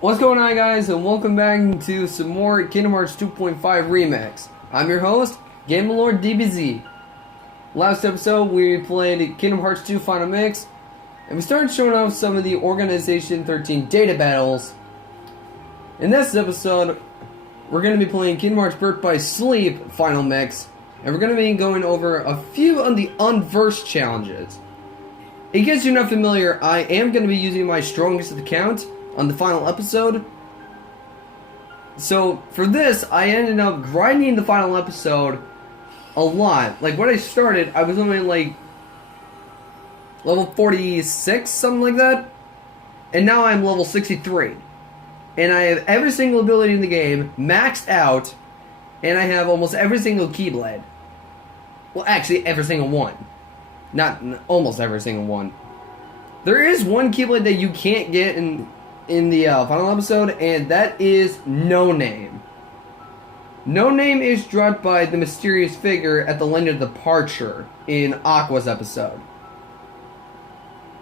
What's going on, guys, and welcome back to some more Kingdom Hearts 2.5 Remix. I'm your host, Game Lord DBZ. Last episode, we played Kingdom Hearts 2 Final Mix, and we started showing off some of the Organization 13 data battles. In this episode, we're going to be playing Kingdom Hearts Birth by Sleep Final Mix, and we're going to be going over a few of the Unversed challenges. In case you're not familiar, I am going to be using my strongest account on the final episode. So for this, I ended up grinding the final episode a lot. Like when I started, I was only like level 46, something like that. And now I'm level 63. And I have every single ability in the game maxed out. And I have almost every single Keyblade. Well, actually, every single one. Not almost every single one. There is one Keyblade that you can't get in the final episode, and that is No Name. No Name is dropped by the mysterious figure at the Land of Departure in Aqua's episode.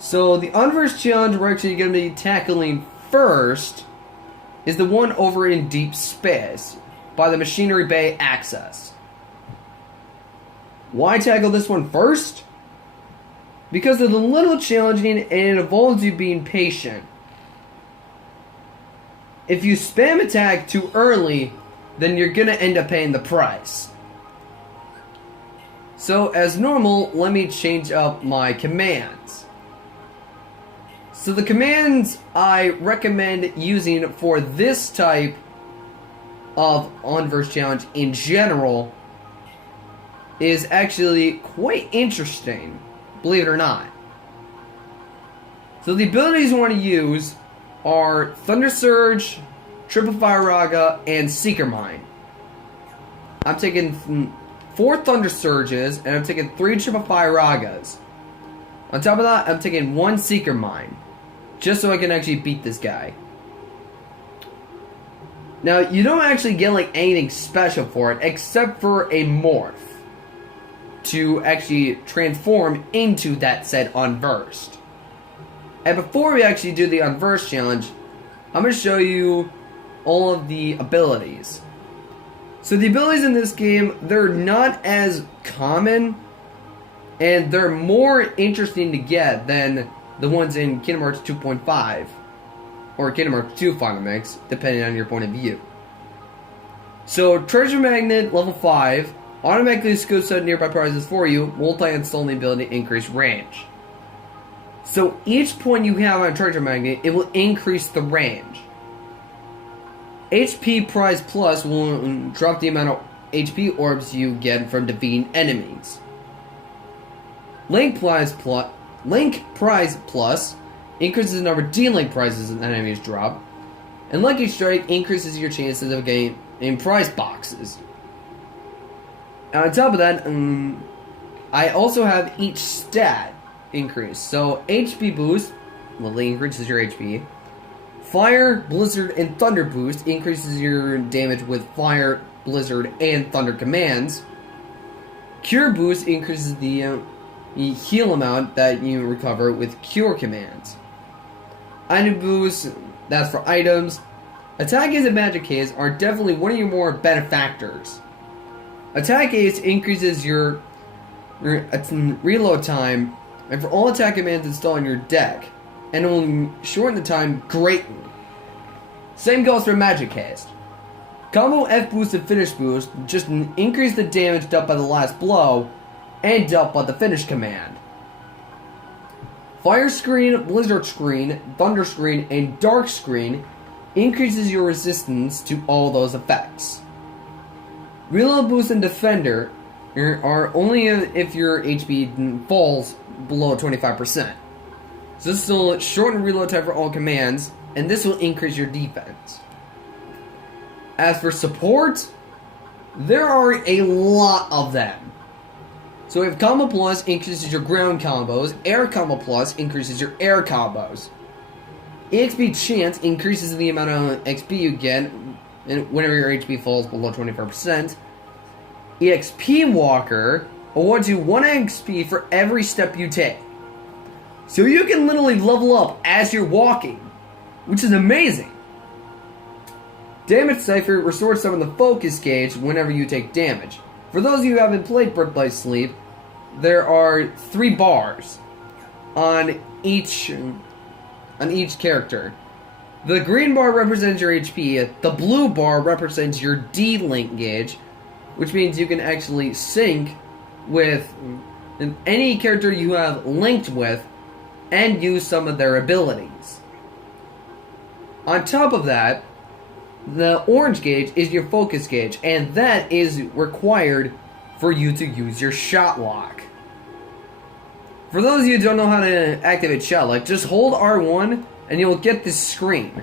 So the Unversed challenge we're actually going to be tackling first is the one over in Deep Space by the Machinery Bay Access. Why tackle this one first? Because it's a little challenging and it involves you being patient. If you spam attack too early, then you're gonna end up paying the price. So as normal, let me change up my commands. So the commands I recommend using for this type of Unversed challenge in general is actually quite interesting, believe it or not. So the abilities I want to use are Thunder Surge, Triple Fire Raga, and Seeker Mine. I'm taking 4 Thunder Surges, and I'm taking 3 Triple Fire Ragas. On top of that, I'm taking 1 Seeker Mine, just so I can actually beat this guy. Now, you don't actually get like anything special for it, except for a morph to actually transform into that said Unversed. And before we actually do the Unversed challenge, I'm going to show you all of the abilities. So the abilities in this game, they're not as common, and they're more interesting to get than the ones in Kingdom Hearts 2.5, or Kingdom Hearts 2 Final Mix, depending on your point of view. So Treasure Magnet, level 5, automatically scoops out nearby prizes for you, multi-install the ability to increase range. So each point you have on a Treasure Magnet, it will increase the range. HP Prize Plus will drop the amount of HP orbs you get from defeating enemies. Link Prize Plus increases the number of D-Link prizes that enemies drop. And Lucky Strike increases your chances of getting in prize boxes. And on top of that, I also have each stat increase. So HP boost, well, it increases your HP. Fire, Blizzard, and Thunder boost increases your damage with Fire, Blizzard, and Thunder commands. Cure boost increases the heal amount that you recover with Cure commands. Item boost, that's for items. Attack Ace and Magic Haze are definitely one of your more benefactors. Attack Ace increases your reload time, and for all attack commands installed in your deck, and it will shorten the time greatly. Same goes for Magic Haste. Combo F boost and Finish boost just increase the damage dealt by the last blow, and dealt by the finish command. Fire Screen, Blizzard Screen, Thunder Screen, and Dark Screen increases your resistance to all those effects. Reload boost and Defender are only if your HP falls below 25%. So this will shorten reload time for all commands, and this will increase your defense. As for support, there are a lot of them. So if Combo Plus increases your ground combos, Air Combo Plus increases your air combos. EXP Chance increases the amount of XP you get whenever your HP falls below 25%. EXP Walker awards you 1 XP for every step you take. So you can literally level up as you're walking. which is amazing. Damage Cipher restores some of the focus gauge whenever you take damage. For those of you who haven't played Birth by Sleep, there are 3 bars on each character. The green bar represents your HP, the blue bar represents your D-Link gauge, which means you can actually sync with any character you have linked with and use some of their abilities. On top of that, the orange gauge is your focus gauge, and that is required for you to use your shot lock. For those of you who don't know how to activate shot lock, just hold R1 and you'll get this screen.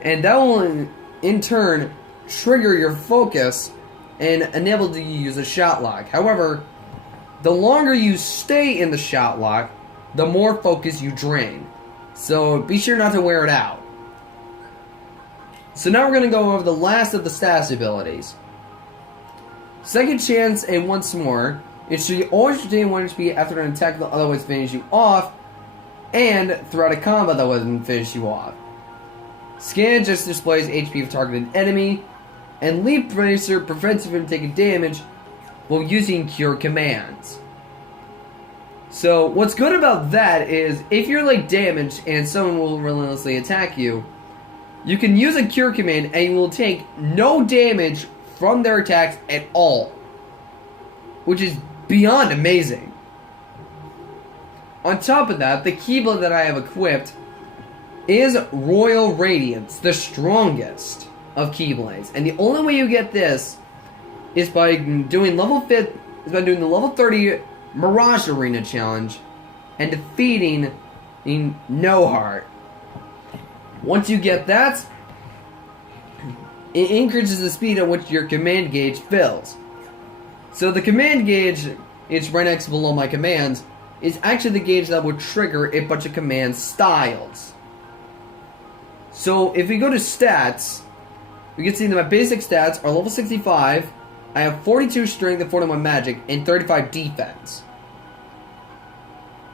And that will in turn trigger your focus and enable you to use a shot lock. However, the longer you stay in the shot lock, the more focus you drain. So be sure not to wear it out. So now we're going to go over the last of the status abilities. Second Chance and Once More. It should always retain 1 HP after an attack that otherwise finish you off, and throughout a combat that wouldn't finish you off. Scan just displays HP of targeted enemy, and Leap Bracer prevents you from taking damage while using Cure commands. So what's good about that is if you're like damaged and someone will relentlessly attack you, you can use a Cure command and you will take no damage from their attacks at all, which is beyond amazing. On top of that, the Keyblade that I have equipped is Royal Radiance, the strongest of Keyblades. And the only way you get this is by doing the level 30 Mirage Arena challenge and defeating No Heart. Once you get that, it increases the speed at which your command gauge fills. So the command gauge, it's right next below my commands, is actually the gauge that would trigger a bunch of command styles. So if we go to stats, we can see that my basic stats are level 65, I have 42 strength and 41 magic, and 35 defense.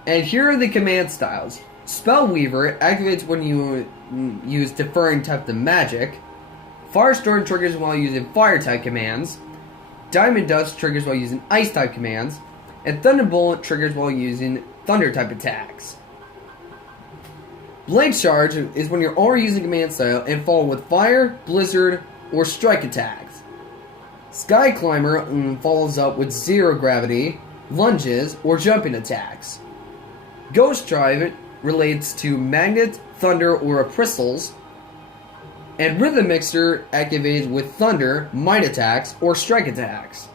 And here are the command styles. Spellweaver activates when you use Deferring type of magic. Firestorm triggers while using Fire type commands. Diamond Dust triggers while using Ice type commands. And Thunderbolt triggers while using Thunder type attacks. Blade Charge is when you're already using command style and follow with Fire, Blizzard, or Strike attacks. Sky Climber follows up with Zero Gravity, Lunges, or Jumping attacks. Ghost Drive relates to Magnet, Thunder, or Apristles. And Rhythm Mixer activates with Thunder, Might attacks, or Strike attacks.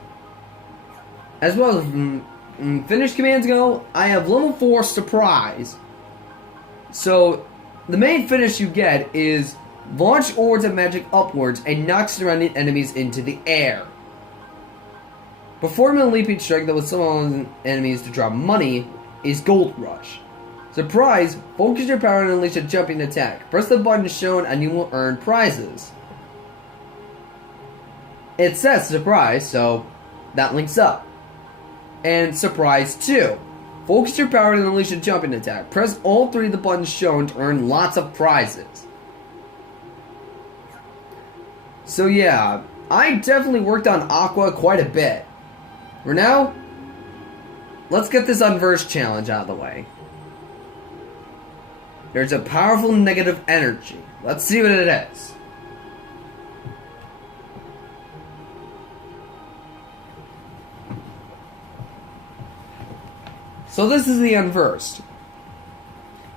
As well as finished commands go, I have level 4 Surprise. So, the main finish you get is launch orbs of magic upwards and knock surrounding enemies into the air. Performing a leaping strike that will summon enemies to drop money is Gold Rush. Surprise, focus your power and unleash a jumping attack. Press the button shown and you will earn prizes. It says Surprise, so that links up. And Surprise 2. Focus your power and unleash a jumping attack. Press all 3 of the buttons shown to earn lots of prizes. So yeah, I definitely worked on Aqua quite a bit. For now, let's get this Unversed challenge out of the way. There's a powerful negative energy. Let's see what it is. So this is the Unversed.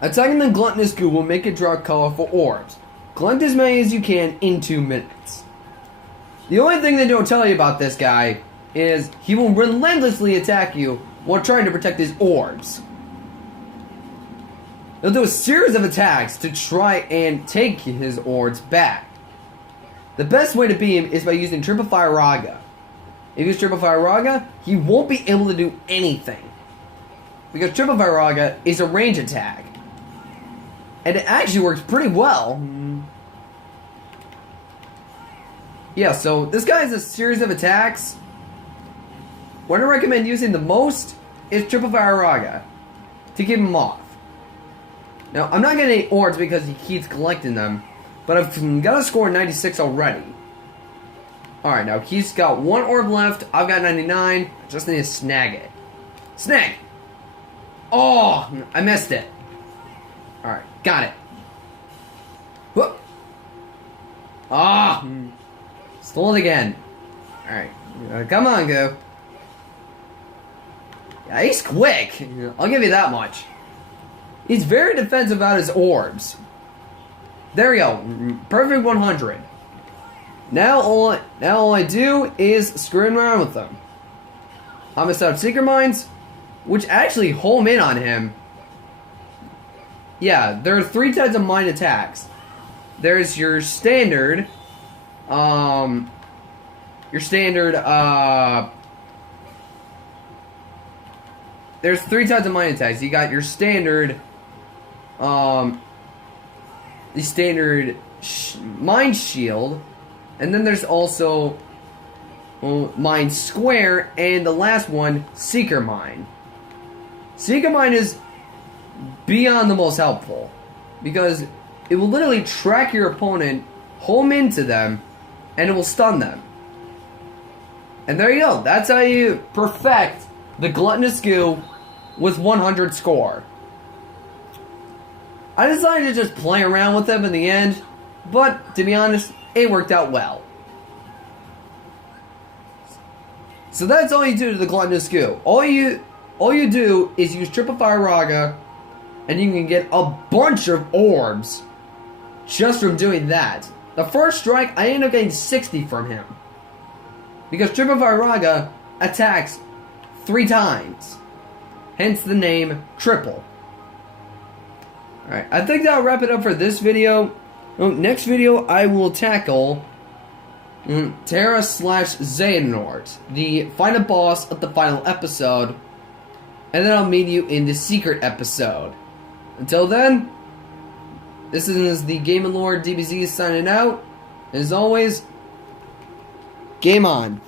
Attacking the Gluttonous goo will make it draw colorful orbs. Glunt as many as you can in 2 minutes. The only thing they don't tell you about this guy is he will relentlessly attack you while trying to protect his orbs. He'll do a series of attacks to try and take his orbs back. The best way to beat him is by using Triple Fire Raga. If you use Triple Fire Raga, he won't be able to do anything. Because Triple Fire Raga is a range attack. And it actually works pretty well. Yeah, so this guy has a series of attacks. What I recommend using the most is Triple Fire Raga to keep him off. Now, I'm not getting any orbs because he keeps collecting them, but I've got a score of 96 already. Alright, now he's got 1 orb left. I've got 99. Just need to snag it. Snag! Oh! I missed it. Alright, got it. Whoop! Ah! Stole it again. Alright, come on, go. Yeah, he's quick. I'll give you that much. He's very defensive about his orbs. There we go. Perfect 100. Now all I do is screw around with them. I'm gonna set up Secret Mines, which actually home in on him. Yeah, there are 3 types of mine attacks. There's your standard, there's 3 types of mine attacks. You got your standard, the standard mine shield, and then there's also mine square, and the last one, seeker mine. Seeker mine is beyond the most helpful because it will literally track your opponent, home into them, and it will stun them. And there you go. That's how you perfect the Gluttonous Goo with 100 score. I decided to just play around with them in the end, but to be honest, it worked out well. So that's all you do to the Gluttonous Goo. All you do is use Triple Fire Raga, and you can get a bunch of orbs just from doing that. The first strike, I ended up getting 60 from him. Because Triple Fire Raga attacks 3 times. Hence the name Triple. Alright, I think that'll wrap it up for this video. Next video, I will tackle Terra/Xehanort, the final boss of the final episode. And then I'll meet you in the secret episode. Until then, this is the Game & Lore DBZ signing out. As always, game on.